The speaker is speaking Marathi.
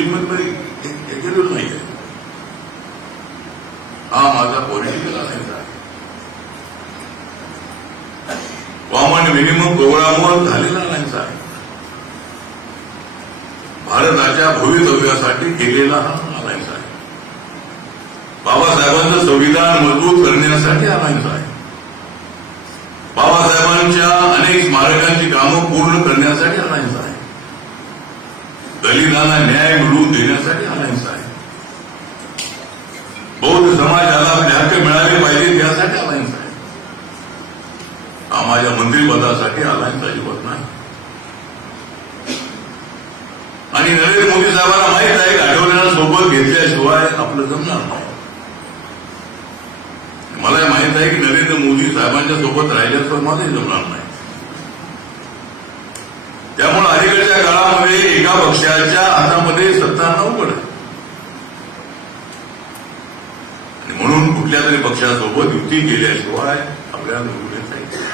याच्यावर नाही आहे. हा माझा पॉलिटिकल असायचा आहे. कॉमन मिनिमम प्रोग्रामवर झालेला अलायन्स आहे. भारताच्या भवितव्यासाठी केलेला हा अलायन्स आहे. बाबासाहेबांचं संविधान मजबूत करण्यासाठी अलायन्स आहे. बाबासाहेबांच्या अनेक स्मारकांची कामं पूर्ण करण्यासाठी अलायन्स आहे. दलितांना न्याय मिळवून देण्यासाठी अलायन्स आहे. बौद्ध समाजाला आपले हक्क मिळाले पाहिजे यासाठी अलायन्स आहे. माझ्या मंत्रिपदासाठी अलायन्स अजिबात नाही. आणि नरेंद्र मोदी साहेबांना माहित आहे की आठवड्याला सोबत घेतल्याशिवाय आपलं जमणार नाही. मला माहित आहे की नरेंद्र मोदी साहेबांच्या सोबत राहिल्याशिवाय माझंही जमणार नाही. त्यामुळे अलीकडच्या काळामध्ये एका पक्षाच्या हातामध्ये सत्ता अवघड आहे. आणि म्हणून कुठल्या तरी पक्षासोबत युती केल्याशिवाय आपल्याला निवडून येता येईल.